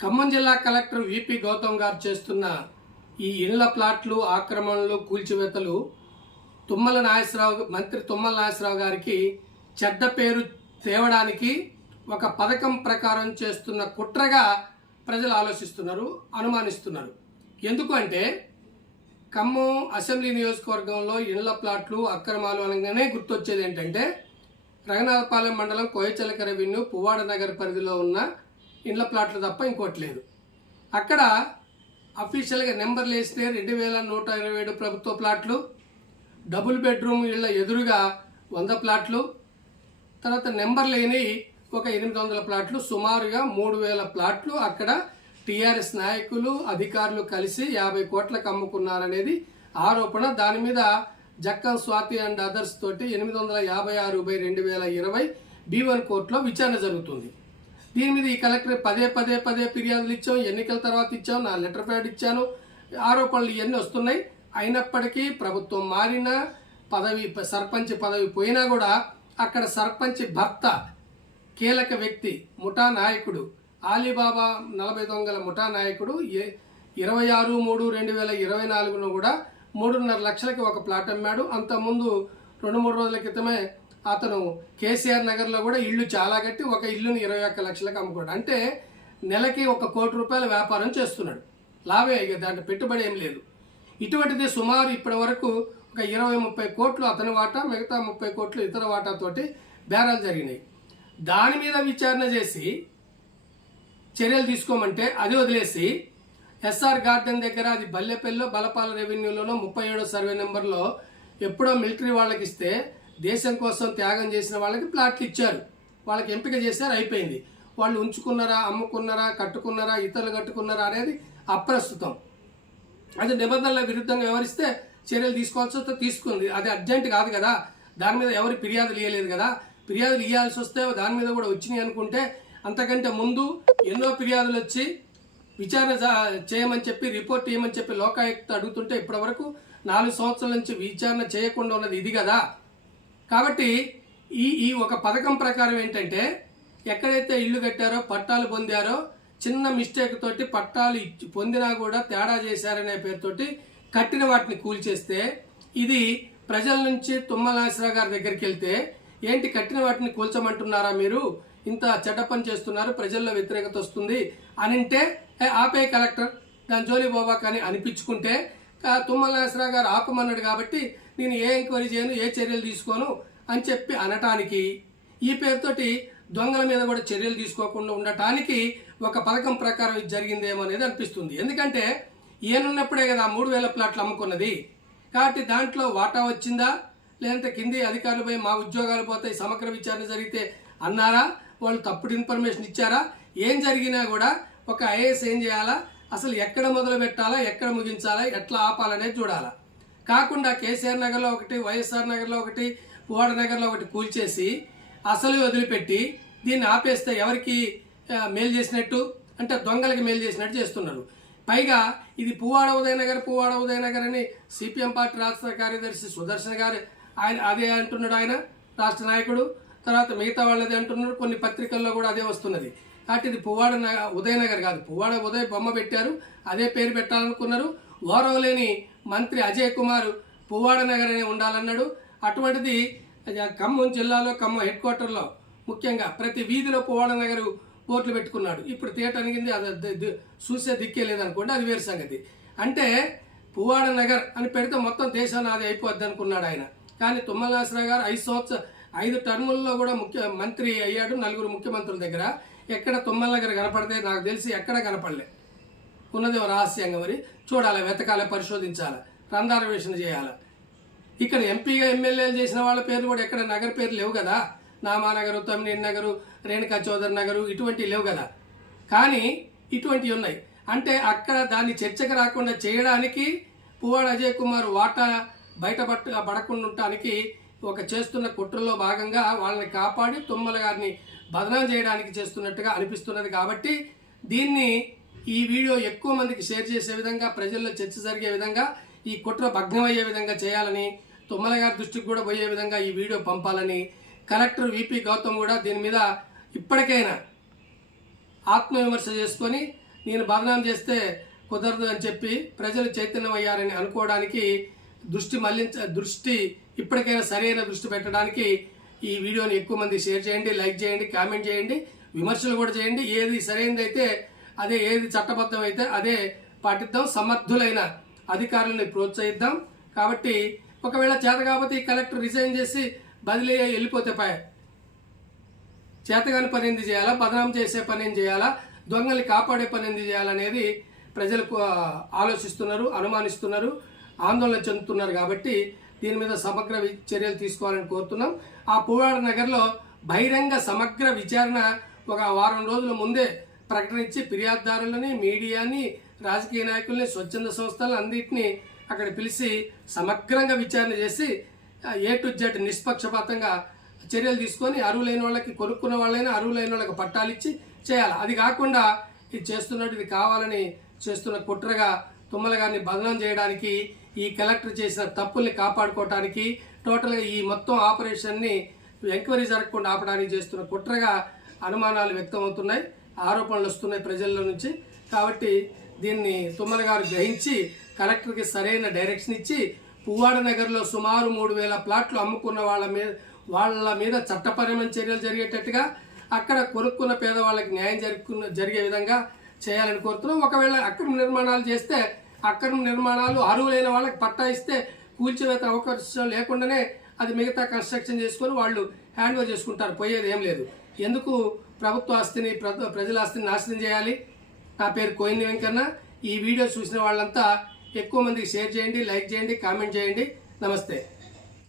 ఖమ్మం జిల్లా collector VP Gautam గారు చేస్తున్న ఈ ఇళ్ళ ప్లాట్లు ఆక్రమణలు కూల్చివేతలు తుమ్మల నాగేశ్వరరావు మంత్రి తుమ్మల నాగేశ్వరరావు గారికి చెడ్డ పేరు తేవడానికి ఒక పథకం ప్రకారం చేస్తున్న కుట్రగా ప్రజలు ఆలోచిస్తున్నారు అనుమానిస్తున్నారు. ఎందుకు అంటే ఖమ్మం అసెంబ్లీ నియోజకవర్గంలో ఇళ్ళ ప్లాట్లు అక్రమాలు అనగానే గుర్తొచ్చేది ఏంటంటే రంగనాథపాలెం మండలం కోయచలక రెవెన్యూ పువ్వాడ నగర్ పరిధిలో ఉన్న ఇండ్ల ప్లాట్లు తప్ప ఇంకోటి లేదు. అక్కడ అఫీషియల్గా నెంబర్లు వేస్తే రెండు వేల నూట ఇరవై ఏడు ప్రభుత్వ ప్లాట్లు డబుల్ బెడ్రూమ్ ఇళ్ళ ఎదురుగా వంద ప్లాట్లు తర్వాత నెంబర్ లేని ఒక ఎనిమిది వందల ప్లాట్లు సుమారుగా మూడు వేల ప్లాట్లు అక్కడ టీఆర్ఎస్ నాయకులు అధికారులు కలిసి యాభై కోట్లకు అమ్ముకున్నారనేది ఆరోపణ. దాని మీద జక్కన్ స్వాతి అండ్ అదర్స్ తోటి ఎనిమిది వందల యాభై ఆరు బై రెండు వేల ఇరవై బి వన్ కోర్టులో విచారణ జరుగుతుంది. దీని మీద ఈ కలెక్టర్ పదే పదే పదే ఫిర్యాదులు ఇచ్చాం ఎన్నికల తర్వాత ఇచ్చాం నా లెటర్ ప్యాడ్ ఇచ్చాను ఆరోపణలు ఇవన్నీ వస్తున్నాయి. అయినప్పటికీ ప్రభుత్వం మారిన పదవి సర్పంచ్ పదవి పోయినా కూడా అక్కడ సర్పంచ్ భర్త కీలక వ్యక్తి ముఠా నాయకుడు ఆలీబాబా నలభై దొంగల ముఠా నాయకుడు ఏ- ఇరవై ఆరు మూడు రెండు వేల ఇరవై నాలుగును కూడా మూడున్నర లక్షలకి ఒక ప్లాట్ అమ్మాడు. అంతకుముందు రెండు మూడు రోజుల క్రితమే అతను కేసీఆర్ నగర్లో కూడా ఇల్లు చాలా కట్టి ఒక ఇల్లుని ఇరవై ఒక్క లక్షలకు అమ్ముకోడు అంటే నెలకి ఒక కోటి రూపాయల వ్యాపారం చేస్తున్నాడు. లాభే ఇక దాంట్లో పెట్టుబడి ఏం లేదు. ఇటువంటిది సుమారు ఇప్పటి వరకు ఒక ఇరవై ముప్పై కోట్లు అతని వాటా మిగతా ముప్పై కోట్లు ఇతర వాటాతోటి బేరాలు జరిగినాయి. దాని మీద విచారణ చేసి చర్యలు తీసుకోమంటే అది వదిలేసి ఎస్ఆర్ గార్డెన్ దగ్గర అది బల్లెపల్లిలో బలపాల రెవెన్యూలోనో ముప్పై ఏడో సర్వే నెంబర్లో ఎప్పుడో మిలిటరీ వాళ్ళకి ఇస్తే దేశం కోసం త్యాగం చేసిన వాళ్ళకి ప్లాట్లు ఇచ్చారు. వాళ్ళకి ఎంపిక చేశారు అయిపోయింది. వాళ్ళు ఉంచుకున్నారా అమ్ముకున్నారా కట్టుకున్నారా ఇతరులు కట్టుకున్నారా అనేది అప్రస్తుతం. అది నిబంధనల విరుద్ధంగా వ్యవహరిస్తే చర్యలు తీసుకోవాల్సి వస్తే తీసుకుంది. అది అర్జెంట్ కాదు కదా. దాని మీద ఎవరు ఫిర్యాదులు ఇవ్వలేదు కదా. ఫిర్యాదులు ఇవ్వాల్సి వస్తే దాని మీద కూడా వచ్చినాయి అనుకుంటే అంతకంటే ముందు ఎన్నో ఫిర్యాదులు వచ్చి విచారణ చేయమని చెప్పి రిపోర్ట్ ఇవ్వమని చెప్పి లోకాయుక్త అడుగుతుంటే ఇప్పటివరకు నాలుగు సంవత్సరాల నుంచి విచారణ చేయకుండా ఉన్నది ఇది కదా. కాబట్టి ఈ ఈ ఒక పథకం ప్రకారం ఏంటంటే ఎక్కడైతే ఇల్లు కట్టారో పట్టాలు పొందారో చిన్న మిస్టేక్ తోటి పట్టాలు పొందినా కూడా తేడా చేశారనే పేరుతోటి కట్టిన వాటిని కూల్చేస్తే ఇది ప్రజల నుంచి తుమ్మలాసరా గారి దగ్గరికి వెళ్తే ఏంటి కట్టిన వాటిని కూల్చమంటున్నారా మీరు? ఇంత చెడ్డ పని చేస్తున్నారు ప్రజల్లో వ్యతిరేకత వస్తుంది అని అంటే ఆపే కలెక్టర్ దాని జోలి బాబా కానీ అనిపించుకుంటే తుమ్మల నాగేశ్వరరావు గారు ఆపమన్నాడు కాబట్టి నేను ఏ ఎంక్వైరీ చేయను ఏ చర్యలు తీసుకోను అని చెప్పి అనటానికి ఈ పేరుతోటి దొంగల మీద కూడా చర్యలు తీసుకోకుండా ఉండటానికి ఒక పథకం ప్రకారం ఇది జరిగిందేమో అనేది అనిపిస్తుంది. ఎందుకంటే ఈయనున్నప్పుడే కదా మూడు వేల ప్లాట్లు అమ్ముకున్నది. కాబట్టి దాంట్లో వాటా వచ్చిందా? లేదంటే కింది అధికారులు పోయి మా ఉద్యోగాలు పోతాయి సమగ్ర విచారణ జరిగితే అన్నారా? వాళ్ళు తప్పుడు ఇన్ఫర్మేషన్ ఇచ్చారా? ఏం జరిగినా కూడా ఒక ఐఏఎస్ ఏం చేయాలా? అసలు ఎక్కడ మొదలు పెట్టాలా ఎక్కడ ముగించాలా ఎట్లా ఆపాలనేది చూడాలా. కాకుండా కేసీఆర్ నగర్లో ఒకటి వైఎస్ఆర్ నగర్లో ఒకటి పువాడ నగర్లో ఒకటి కూల్చేసి అసలు వదిలిపెట్టి దీన్ని ఆపేస్తే ఎవరికి మేలు చేసినట్టు? అంటే దొంగలకి మేలు చేసినట్టు చేస్తున్నారు. పైగా ఇది పువ్వాడ ఉదయనగర్ పువ్వాడ ఉదయనగర్ అని సిపిఎం పార్టీ రాష్ట్ర కార్యదర్శి సుదర్శన్ గారు ఆయన అదే అంటున్నాడు ఆయన రాష్ట్ర నాయకుడు. తర్వాత మిగతా వాళ్ళది అంటున్నారు. కొన్ని పత్రికల్లో కూడా అదే వస్తున్నది. కాబట్టి ఇది పువ్వాడ ఉదయనగర్ కాదు. పువ్వాడ ఉదయ్ బొమ్మ పెట్టారు. అదే పేరు పెట్టాలనుకున్నారు. ఓరవలేని మంత్రి అజయ్ కుమార్ పువ్వాడ నగర్ అనే ఉండాలన్నాడు. అటువంటిది ఖమ్మం జిల్లాలో ఖమ్మం హెడ్ క్వార్టర్లో ముఖ్యంగా ప్రతి వీధిలో పువ్వాడ నగరు బోర్డులు పెట్టుకున్నాడు. ఇప్పుడు థియేటర్ అనిగింది అది చూసే దిక్కే లేదనుకోండి అది వేరు సంగతి. అంటే పువ్వాడ నగర్ అని పెడితే మొత్తం దేశాన్ని అది అయిపోద్ది అనుకున్నాడు ఆయన. కానీ తుమ్మల గారు ఐదు సంవత్సరం ఐదు టర్ముల్లో కూడా ముఖ్య మంత్రి అయ్యాడు నలుగురు ముఖ్యమంత్రుల దగ్గర. ఎక్కడ తుమ్మల దగ్గర కనపడితే నాకు తెలిసి ఎక్కడ కనపడలే. ఉన్నది రహస్యంగా మరి. చూడాలి వెతకాలి పరిశోధించాలి. రంధారవేషణ చేయాలి. ఇక్కడ ఎంపీగా ఎమ్మెల్యేలు చేసిన వాళ్ళ పేర్లు కూడా ఎక్కడ నగర పేర్లు లేవు కదా. నామానగరు తమిళ నగరు రేణుకా చౌదరి నగరు ఇటువంటివి లేవు కదా. కానీ ఇటువంటివి ఉన్నాయి. అంటే అక్కడ దాన్ని చర్చకు రాకుండా చేయడానికి పువ్వాడ అజయ్ కుమార్ వాటా బయటపట్టు పడకుండా ఉండటానికి ఒక చేస్తున్న కుట్రలో భాగంగా వాళ్ళని కాపాడి తుమ్మల గారిని బదనాం చేయడానికి చేస్తున్నట్టుగా అనిపిస్తున్నది కాబట్టి దీన్ని ఈ వీడియో ఎక్కువ మందికి షేర్ చేసే విధంగా ప్రజల్లో చర్చ జరిగే విధంగా ఈ కుట్ర భగ్నమయ్యే విధంగా చేయాలని తుమ్మల గారి దృష్టికి కూడా పోయే విధంగా ఈ వీడియో పంపాలని కలెక్టర్ విపి గౌతమ్ కూడా దీని మీద ఇప్పటికైనా ఆత్మవిమర్శ చేసుకొని నేను బదనాం చేస్తే కుదరదు అని చెప్పి ప్రజలు చైతన్యమయ్యారని అనుకోవడానికి దృష్టి మళ్ళించ దృష్టి ఇప్పటికైనా సరైన దృష్టి పెట్టడానికి ఈ వీడియోని ఎక్కువ మంది షేర్ చేయండి లైక్ చేయండి కామెంట్ చేయండి విమర్శలు కూడా చేయండి. ఏది సరైనదైతే అదే ఏది చట్టబద్ధం అయితే అదే పాటిద్దాం. సమర్థులైన అధికారులని ప్రోత్సహిద్దాం. కాబట్టి ఒకవేళ చేత కాబట్టి ఈ కలెక్టర్ రిజైన్ చేసి బదిలీ అయ్యి వెళ్ళిపోతే పై చేతగాని పని ఎందుకు చేయాలా? బదనాం చేసే పని ఏం చేయాలా? దొంగల్ని కాపాడే పని ఎందుకు చేయాలనేది ప్రజలకు ఆలోచిస్తున్నారు అనుమానిస్తున్నారు ఆందోళన చెందుతున్నారు. కాబట్టి దీని మీద సమగ్ర చర్యలు తీసుకోవాలని కోరుతున్నాం. ఆ పువ్వాడ నగర్లో బహిరంగ సమగ్ర విచారణ ఒక వారం రోజుల ముందే ప్రకటించి ఫిర్యాదుదారులని మీడియాని రాజకీయ నాయకుల్ని స్వచ్ఛంద సంస్థలు అన్నింటినీ అక్కడ పిలిచి సమగ్రంగా విచారణ చేసి ఏ టు జెడ్ నిష్పక్షపాతంగా చర్యలు తీసుకొని అరువులైన వాళ్ళకి కొనుక్కున్న వాళ్ళైనా అరువులైన వాళ్ళకి పట్టాలు ఇచ్చి చేయాలి. అది కాకుండా ఇది చేస్తున్నట్టు ఇది కావాలని చేస్తున్న కుట్రగా తుమ్మల గారిని బదనం చేయడానికి ఈ కలెక్టర్ చేసిన తప్పుల్ని కాపాడుకోవటానికి టోటల్గా ఈ మొత్తం ఆపరేషన్ని ఎంక్వైరీ జరగకుండా ఆపడానికి చేస్తున్న కుట్రగా అనుమానాలు వ్యక్తమవుతున్నాయి. ఆరోపణలు వస్తున్నాయి ప్రజల నుంచి. కాబట్టి దీన్ని తుమ్మల గారు గ్రహించి కలెక్టర్కి సరైన డైరెక్షన్ ఇచ్చి పువ్వాడ నగర్లో సుమారు మూడు వేల ప్లాట్లు అమ్ముకున్న వాళ్ళ మీద వాళ్ళ మీద చట్టపరమైన చర్యలు జరిగేటట్టుగా అక్కడ కొనుక్కున్న పేదవాళ్ళకి న్యాయం జరుగుకున్న జరిగే విధంగా చేయాలని కోరుతున్నాం. ఒకవేళ అక్రమ నిర్మాణాలు చేస్తే అక్రమ నిర్మాణాలు అరువులైన వాళ్ళకి పట్టా ఇస్తే కూల్చివేత అవకాశం లేకుండానే అది మిగతా కన్స్ట్రక్షన్ చేసుకొని వాళ్ళు హ్యాండ్ ఓవర్ చేసుకుంటారు. పోయేది ఏం లేదు. ఎందుకు ప్రభుత్వ ఆస్తిని ప్ర- ప్రజల ఆస్తిని నాశనం చేయాలి? నా పేరు కోయిని వెంకన్న. ఈ వీడియో చూసిన వాళ్ళంతా ఎక్కువ మందికి షేర్ చేయండి లైక్ చేయండి కామెంట్ చేయండి. నమస్తే.